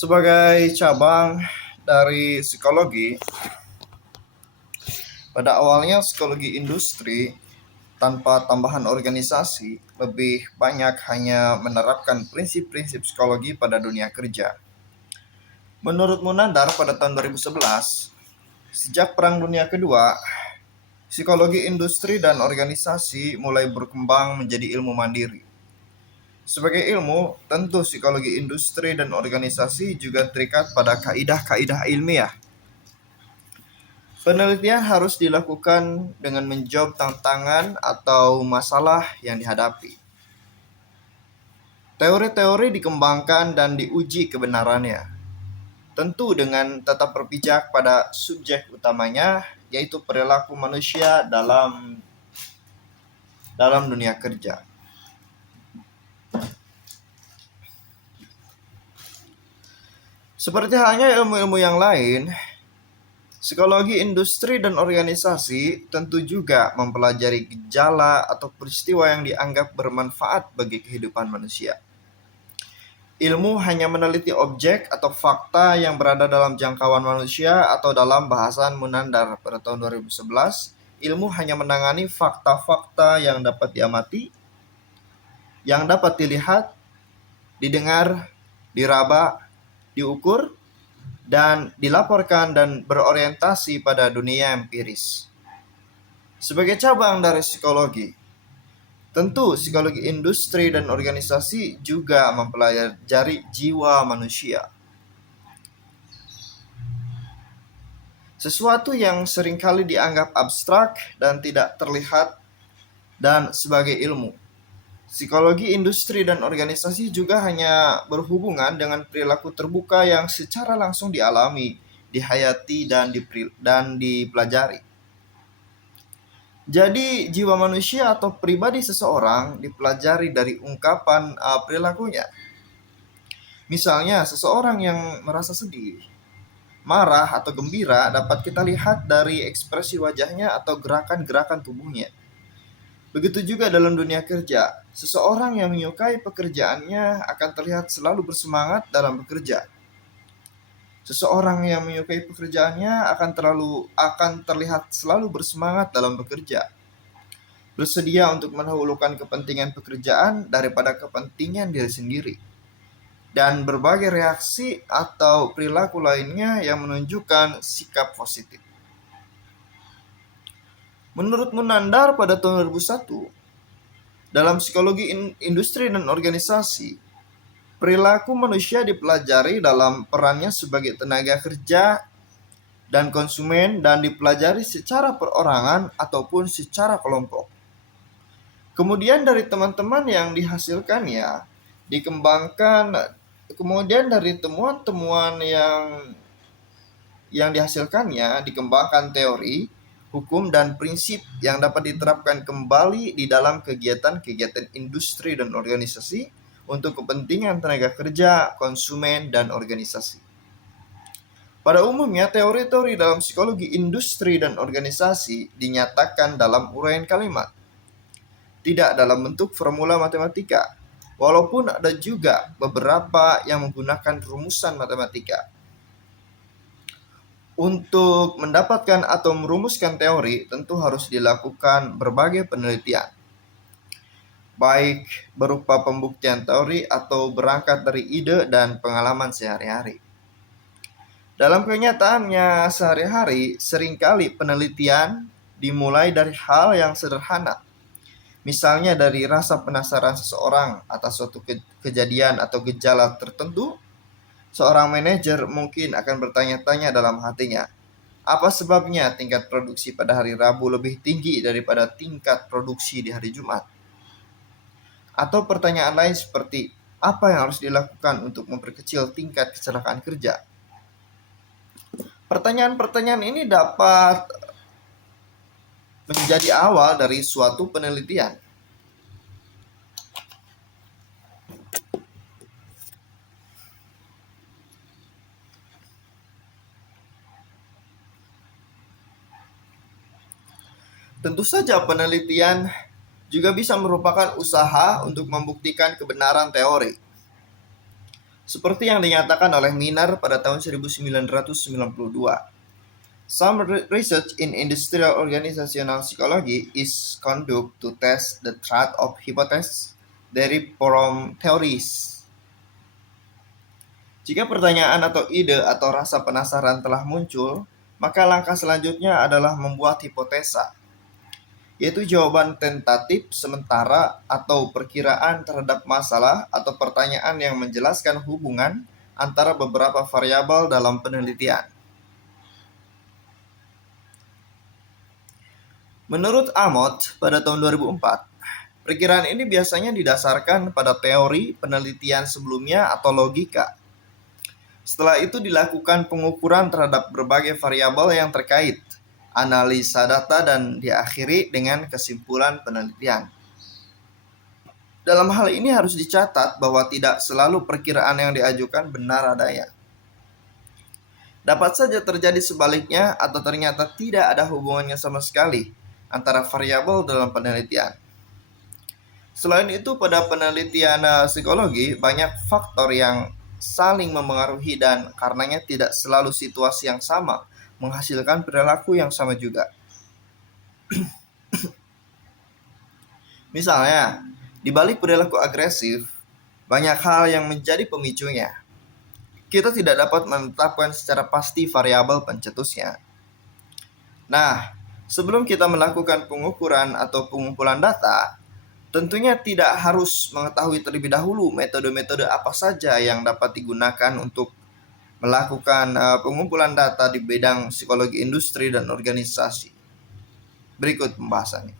Sebagai cabang dari psikologi, pada awalnya psikologi industri tanpa tambahan organisasi lebih banyak hanya menerapkan prinsip-prinsip psikologi pada dunia kerja. Menurut Munandar pada tahun 2011, sejak Perang Dunia Kedua, psikologi industri dan organisasi mulai berkembang menjadi ilmu mandiri. Sebagai ilmu, tentu psikologi industri dan organisasi juga terikat pada kaidah-kaidah ilmiah. Penelitian harus dilakukan dengan menjawab tantangan atau masalah yang dihadapi. Teori-teori dikembangkan dan diuji kebenarannya, tentu dengan tetap berpijak pada subjek utamanya, yaitu perilaku manusia dalam dunia kerja. Seperti halnya ilmu-ilmu yang lain, psikologi industri dan organisasi tentu juga mempelajari gejala atau peristiwa yang dianggap bermanfaat bagi kehidupan manusia. Ilmu hanya meneliti objek atau fakta yang berada dalam jangkauan manusia, atau dalam bahasan Munandar pada tahun 2011, ilmu hanya menangani fakta-fakta yang dapat diamati, yang dapat dilihat, didengar, diraba, diukur, dan dilaporkan dan berorientasi pada dunia empiris. Sebagai cabang dari psikologi, tentu psikologi industri dan organisasi juga mempelajari jiwa manusia. Sesuatu yang seringkali dianggap abstrak dan tidak terlihat dan sebagai ilmu. Psikologi industri dan organisasi juga hanya berhubungan dengan perilaku terbuka yang secara langsung dialami, dihayati, dan dipelajari. Jadi, jiwa manusia atau pribadi seseorang dipelajari dari ungkapan perilakunya. Misalnya, seseorang yang merasa sedih, marah, atau gembira dapat kita lihat dari ekspresi wajahnya atau gerakan-gerakan tubuhnya. Begitu juga dalam dunia kerja, seseorang yang menyukai pekerjaannya akan terlihat selalu bersemangat dalam bekerja. Seseorang yang menyukai pekerjaannya akan terlihat selalu bersemangat dalam bekerja. Bersedia untuk mendahulukan kepentingan pekerjaan daripada kepentingan diri sendiri. Dan berbagai reaksi atau perilaku lainnya yang menunjukkan sikap positif. Menurut Munandar pada tahun 2001, dalam psikologi industri dan organisasi, perilaku manusia dipelajari dalam perannya sebagai tenaga kerja dan konsumen, dan dipelajari secara perorangan ataupun secara kelompok. Kemudian dari teman-teman yang dihasilkannya dikembangkan, kemudian dari temuan-temuan yang dihasilkannya dikembangkan teori, hukum, dan prinsip yang dapat diterapkan kembali di dalam kegiatan-kegiatan industri dan organisasi untuk kepentingan tenaga kerja, konsumen, dan organisasi. Pada umumnya, teori-teori dalam psikologi industri dan organisasi dinyatakan dalam uraian kalimat, tidak dalam bentuk formula matematika, walaupun ada juga beberapa yang menggunakan rumusan matematika. Untuk mendapatkan atau merumuskan teori, tentu harus dilakukan berbagai penelitian, baik berupa pembuktian teori atau berangkat dari ide dan pengalaman sehari-hari. Dalam kenyataannya sehari-hari, seringkali penelitian dimulai dari hal yang sederhana. Misalnya dari rasa penasaran seseorang atas suatu kejadian atau gejala tertentu. Seorang manajer mungkin akan bertanya-tanya dalam hatinya, apa sebabnya tingkat produksi pada hari Rabu lebih tinggi daripada tingkat produksi di hari Jumat? Atau pertanyaan lain seperti, apa yang harus dilakukan untuk memperkecil tingkat kecelakaan kerja? Pertanyaan-pertanyaan ini dapat menjadi awal dari suatu penelitian. Tentu saja penelitian juga bisa merupakan usaha untuk membuktikan kebenaran teori. Seperti yang dinyatakan oleh Minar pada tahun 1992. Some research in industrial organizational psychology is conducted to test the truth of hypotheses derived from theories. Jika pertanyaan atau ide atau rasa penasaran telah muncul, maka langkah selanjutnya adalah membuat hipotesa, yaitu jawaban tentatif sementara atau perkiraan terhadap masalah atau pertanyaan yang menjelaskan hubungan antara beberapa variabel dalam penelitian. Menurut Amott pada tahun 2004, perkiraan ini biasanya didasarkan pada teori penelitian sebelumnya atau logika. Setelah itu dilakukan pengukuran terhadap berbagai variabel yang terkait, analisa data, dan diakhiri dengan kesimpulan penelitian. Dalam hal ini harus dicatat bahwa tidak selalu perkiraan yang diajukan benar adanya. Dapat saja terjadi sebaliknya atau ternyata tidak ada hubungannya sama sekali antara variabel dalam penelitian. Selain itu, pada penelitian psikologi, banyak faktor yang saling memengaruhi dan karenanya tidak selalu situasi yang sama menghasilkan perilaku yang sama juga. Misalnya, di balik perilaku agresif, banyak hal yang menjadi pemicunya. Kita tidak dapat menetapkan secara pasti variabel pencetusnya. Nah, sebelum kita melakukan pengukuran atau pengumpulan data, tentunya tidak harus mengetahui terlebih dahulu metode-metode apa saja yang dapat digunakan untuk melakukan pengumpulan data di bidang psikologi industri dan organisasi. Berikut pembahasannya.